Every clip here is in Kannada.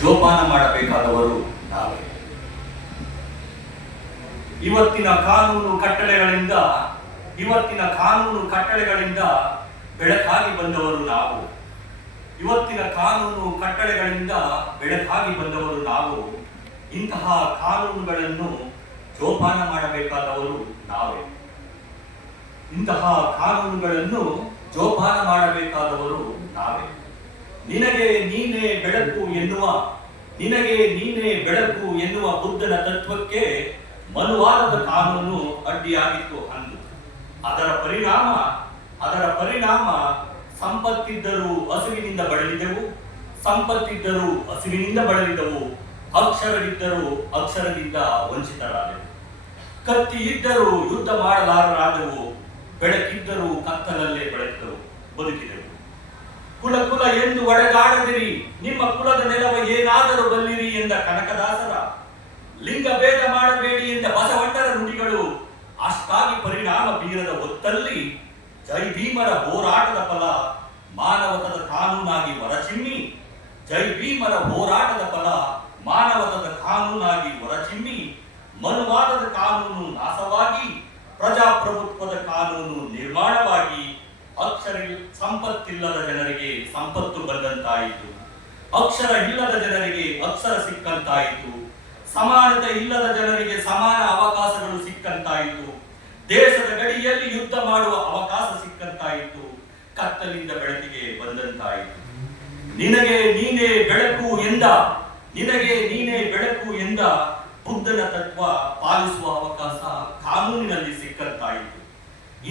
ಜೋಪಾನ ಮಾಡಬೇಕಾದವರು ನಾವೇ. ಇವತ್ತಿನ ಕಾನೂನು ಕಟ್ಟಳೆಗಳಿಂದ ಬೆಳಕಾಗಿ ಬಂದವರು ನಾವು. ಇಂತಹ ಕಾನೂನುಗಳನ್ನು ಜೋಪಾನ ಮಾಡಬೇಕಾದವರು ನಾವೇ. ನಿನಗೆ ನೀನೇ ಬೆಳಕು ಎನ್ನುವ ಬುದ್ಧನ ತತ್ವಕ್ಕೆ ಮನುವಾದದ ಕಾನೂನು ಅಡ್ಡಿಯಾಗಿತ್ತು ಅಂದು. ಅದರ ಪರಿಣಾಮ ಸಂಪತ್ತಿದ್ದರೂ ಹಸಿವಿನಿಂದ ಬಳಲಿದೆವು, ಅಕ್ಷರವಿದ್ದರೂ ಅಕ್ಷರದಿಂದ ವಂಚಿತರಾದೆವು, ಕತ್ತಿ ಇದ್ದರೂ ಯುದ್ಧ ಮಾಡಲಾರರಾದೆವು, ಬೆಳಕಿದ್ದರೂ ಕತ್ತಲಲ್ಲೇ ಬದುಕಿದೆವು. ಕುಲ ಎಂದು ಒಡೆದಾಡದಿರಿ, ನಿಮ್ಮ ಕುಲದ ನೆಲವ ಏನಾದರೂ ಬಲ್ಲಿರಿ ಎಂದ ಕನಕದಾಸರ, ಲಿಂಗ ಭೇದ ಮಾಡಬೇಡಿ ಎಂದ ಬಸವಣ್ಣರ ನುಡಿಗಳು ಅಷ್ಟಾಗಿ ಪರಿಣಾಮ ಬೀರದ ಹೊತ್ತಲ್ಲಿ ಜೈ ಭೀಮರ ಹೋರಾಟದ ಫಲ ಮಾನವತದ ಕಾನೂನಾಗಿ ಹೊರಚಿಮ್ಮಿ ಮನುವಾದದ ಕಾನೂನು ನಾಶವಾಗಿ ಪ್ರಜಾಪ್ರಭುತ್ವದ ಕಾನೂನು ನಿರ್ಮಾಣವಾಗಿ ಸಂಪತ್ತಿಲ್ಲದ ಜನರಿಗೆ ಸಂಪತ್ತು ಬಂದಂತಾಯಿತು, ಅಕ್ಷರ ಇಲ್ಲದ ಜನರಿಗೆ ಅಕ್ಷರ ಸಿಕ್ಕಂತಾಯಿತು, ಸಮಾನತೆ ಇಲ್ಲದ ಜನರಿಗೆ ಸಮಾನ ಅವಕಾಶಗಳು ಸಿಕ್ಕಂತಾಯಿತು, ದೇಶದ ಗಡಿಯಲ್ಲಿ ಯುದ್ಧ ಮಾಡುವ ಅವಕಾಶ ಸಿಕ್ಕಂತಾಯಿತು, ಕತ್ತಲಿಂದ ಬೆಳಕಿಗೆ ಬಂದಂತಾಯಿತು. ನಿನಗೆ ನೀನೇ ಬೆಳಕು ಎಂದ ಬುದ್ಧನ ತತ್ವ ಪಾಲಿಸುವ ಅವಕಾಶ ಕಾನೂನಿನಲ್ಲಿ ಸಿಕ್ಕಂತಾಯಿತು.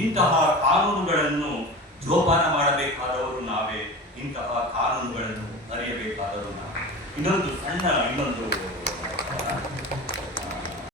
ಇಂತಹ ಕಾನೂನುಗಳನ್ನು ಜೋಪಾನ ಮಾಡಬೇಕಾದವರು ನಾವೇ, ಇಂತಹ ಕಾನೂನುಗಳನ್ನು ಅರಿಯಬೇಕಾದವರು ನಾವೇ. ಇನ್ನೊಂದು